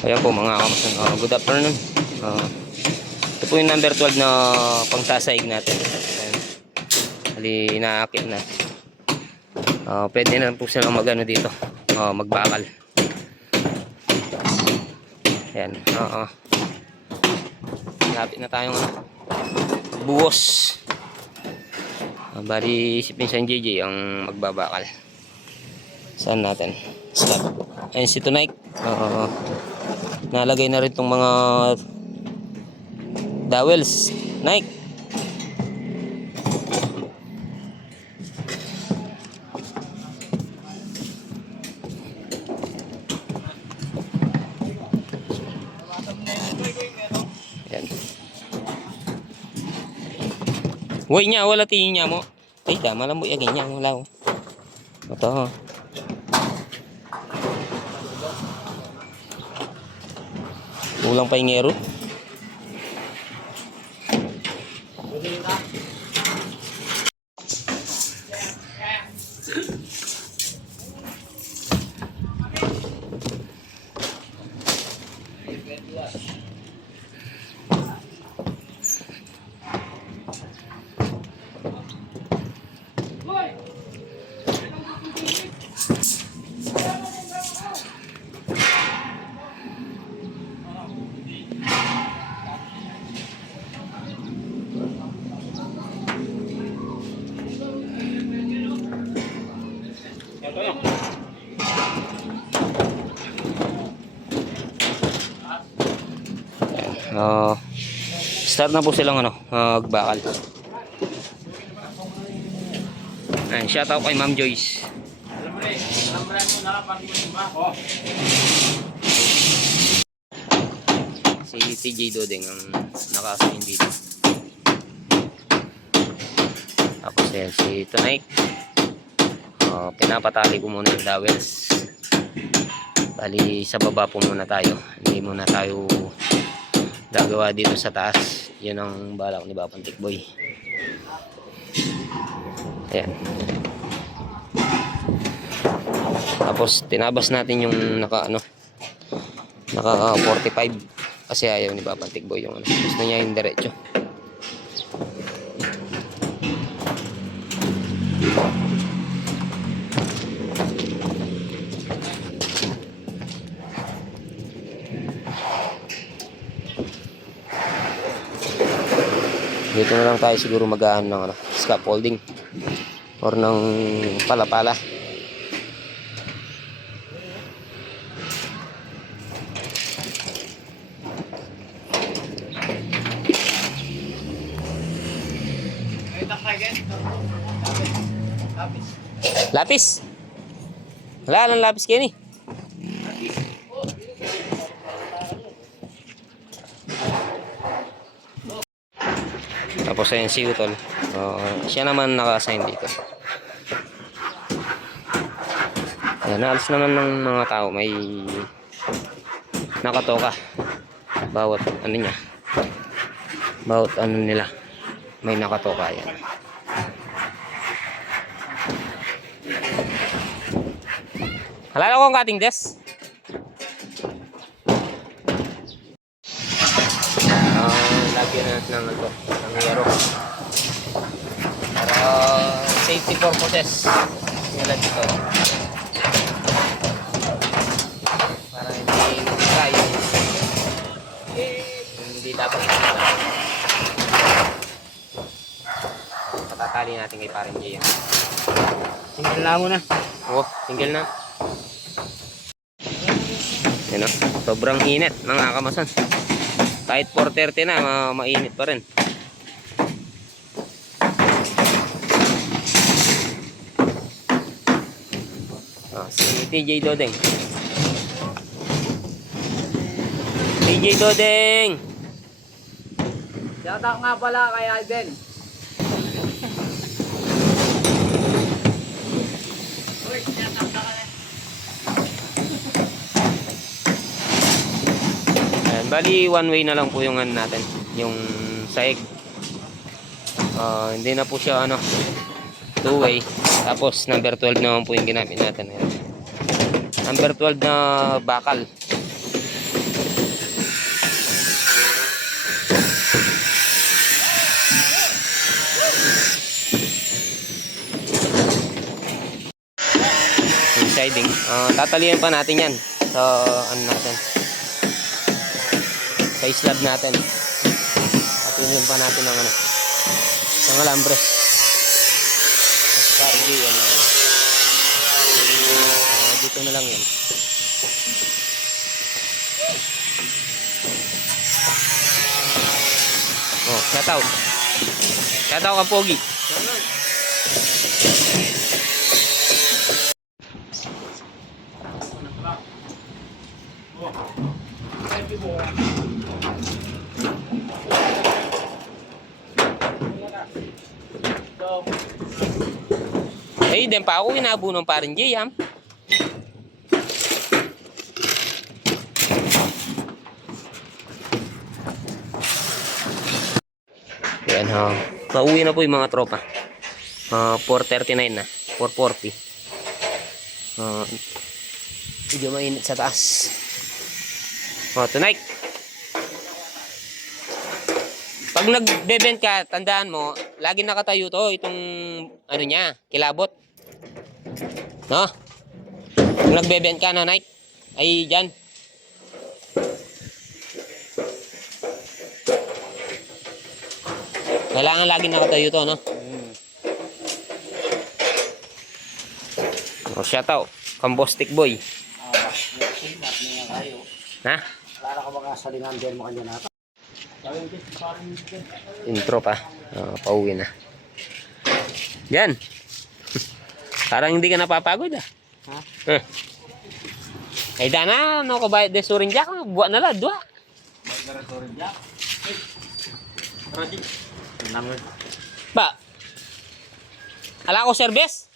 Ayan po mga kamasan. Good afternoon. Ito po yung number 12 na pangsasaig natin. Ayan. Hali inaakit na. Pwede na po silang magano dito. Magbakal. Ayan. Lapit na tayong buwos. Bali si Pinsan JJ ang magbabakal. Saan natin? Stop. Ayan si Tonight. Nalagay na rin itong mga dowels. Nike. Ayan. Huwag niya, wala tingin niya mo. Ay, tama lang mo. Yagin niya. Wala ko. Ito. Ulang pa yung ngero. Start na po silang magbakal. Ayan, shout out kay Ma'am Joyce. Si TJ Dodeng ang naka-assign dito. Tapos yan si Tonight. Pinapatali ko muna yung dowels. Bali sa baba po muna tayo. Hindi muna tayo gagawa dito sa taas. Yun ang balak ni Bapantik Boy. Ayan. Tapos tinabas natin yung naka 45 kasi ayaw ni Bapantik Boy yung gusto niya yung diretso. Dito na lang tayo siguro mag-aan ng scaffolding or ng pala-pala. Lapis? Wala lang lapis kaya ni. Tapos ayun si Utol. Siya naman naka-assign dito. Ayan, alas naman ng mga tao. May nakatoka. Bawat ano niya. Bawat ano nila. May nakatoka yan. Halala ko ang cutting desk. Lagyan natin ng yero para safety purposes nila dito para hindi tayo hindi dapat patatali natin kay parang Jay. Single na muna. Single na. Yan o, sobrang init mga kamasan. Kahit 4:30 na, mainit pa rin. Si TJ Dodeng. TJ Dodeng! Shout out nga pala kay Alden. Bali one way na lang po yung natin, yung saig. Hindi na po siya two way. Tapos number 12 naman po yung ginamit natin. Number 12 na bakal. siding. Tatalian pa natin yan sa ano natin, sa slab natin. Tatalian pa natin ng ano, ng alambre. Kasi karigi yan. Dito na lang yan. Oh, shout out. Shout out kang Pogi. Eh, din pa ako inabu ng parin Jam. Yan ha. Pauwi na po yung mga tropa. 4:39 na. 4:40. Medyo mainit sa taas. Tonight. Pag nagbe-bend ka, tandaan mo, lagi nakatayo to, itong ano niya, kilabot. No? Pag nagbe-bend ka, no, Night? Ay, dyan. Kailangan lagi nakatayo to, no? Shout out. Kambostik boy. Ha? Wala ka mga salingan din mo kanya nata. Intro pa. Pauwi na. Yan. Parang hindi ka napapagod ah. Ha? Ay dana, no ko bayad de surin jak, buat na la, dua. Bayad surin jak. Project. Namin. Ba. Ala ko service.